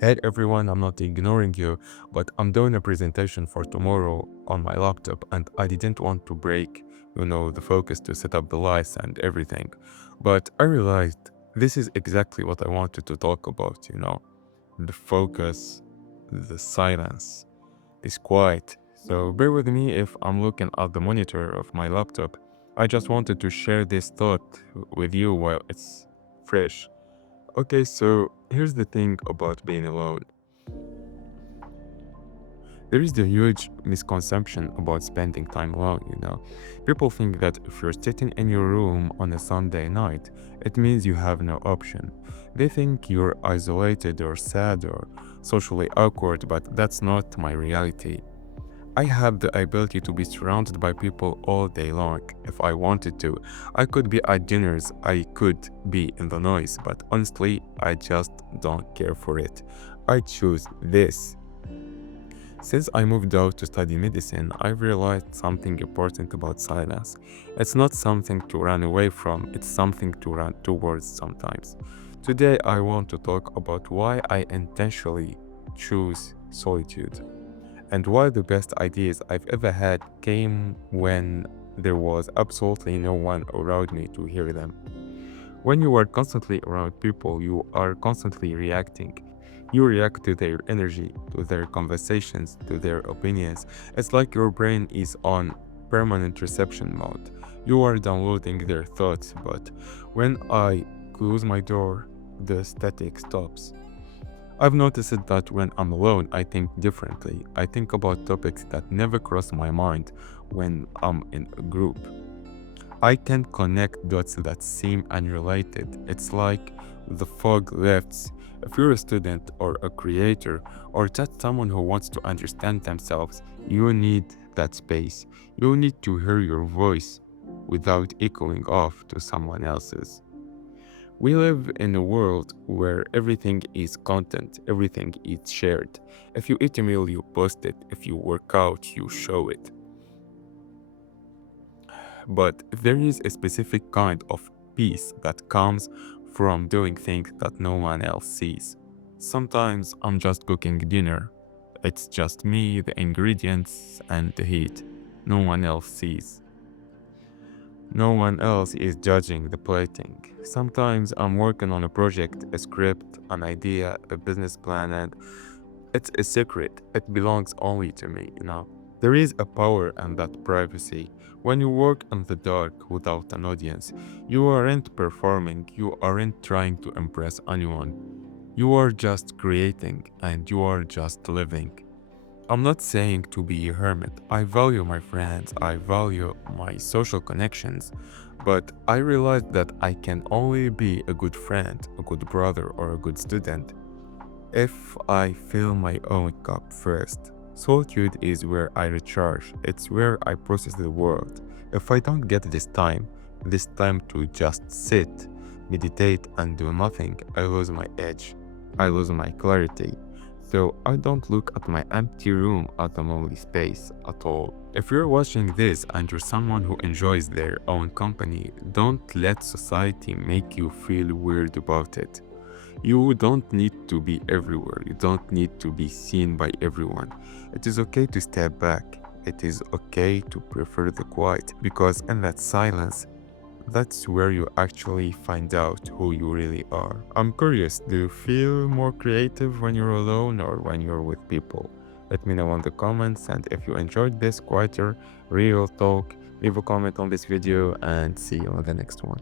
Hey everyone, I'm not ignoring you, but I'm doing a presentation for tomorrow on my laptop and I didn't want to break, the focus to set up the lights and everything. But I realized this is exactly what I wanted to talk about, the focus, the silence, this quiet. So bear with me if I'm looking at the monitor of my laptop. I just wanted to share this thought with you while it's fresh. Okay, so here's the thing about being alone. There is the huge misconception about spending time alone. People think that if you're sitting in your room on a Sunday night, it means you have no option. They think you're isolated or sad or socially awkward, but that's not my reality. I have the ability to be surrounded by people all day long if I wanted to. I could be at dinners, I could be in the noise, but honestly, I just don't care for it. I choose this. Since I moved out to study medicine, I realized something important about silence. It's not something to run away from, it's something to run towards sometimes. Today, I want to talk about why I intentionally choose solitude and why the best ideas I've ever had came when there was absolutely no one around me to hear them. When you are constantly around people, you are constantly reacting. You react to their energy, to their conversations, to their opinions. It's like your brain is on permanent reception mode. You are downloading their thoughts, but when I close my door, the static stops. I've noticed that when I'm alone, I think differently. I think about topics that never cross my mind when I'm in a group. I can connect dots that seem unrelated. It's like the fog lifts. If you're a student or a creator or just someone who wants to understand themselves, you need that space. You need to hear your voice without echoing off to someone else's. We live in a world where everything is content, everything is shared. If you eat a meal, you post it. If you work out, you show it. But there is a specific kind of peace that comes from doing things that no one else sees. Sometimes I'm just cooking dinner. It's just me, the ingredients, and the heat. No one else sees. No one else is judging the plating. Sometimes I'm working on a project, a script, an idea, a business plan, and it's a secret. It belongs only to me. There is a power in that privacy. When you work in the dark without an audience, you aren't performing, you aren't trying to impress anyone. You are just creating and you are just living. I'm not saying to be a hermit. I value my friends, I value my social connections, but I realize that I can only be a good friend, a good brother, or a good student if I fill my own cup first. Solitude is where I recharge, it's where I process the world. If I don't get this time to just sit, meditate, and do nothing, I lose my edge. I lose my clarity. So I don't look at my empty room as a lonely space at all. If you're watching this and you're someone who enjoys their own company, don't let society make you feel weird about it. You don't need to be everywhere. You don't need to be seen by everyone. It is okay to step back. It is okay to prefer the quiet because in that silence, that's where you actually find out who you really are. I'm curious, do you feel more creative when you're alone or when you're with people? Let me know in the comments, and if you enjoyed this quieter, real talk, leave a comment on this video and see you on the next one.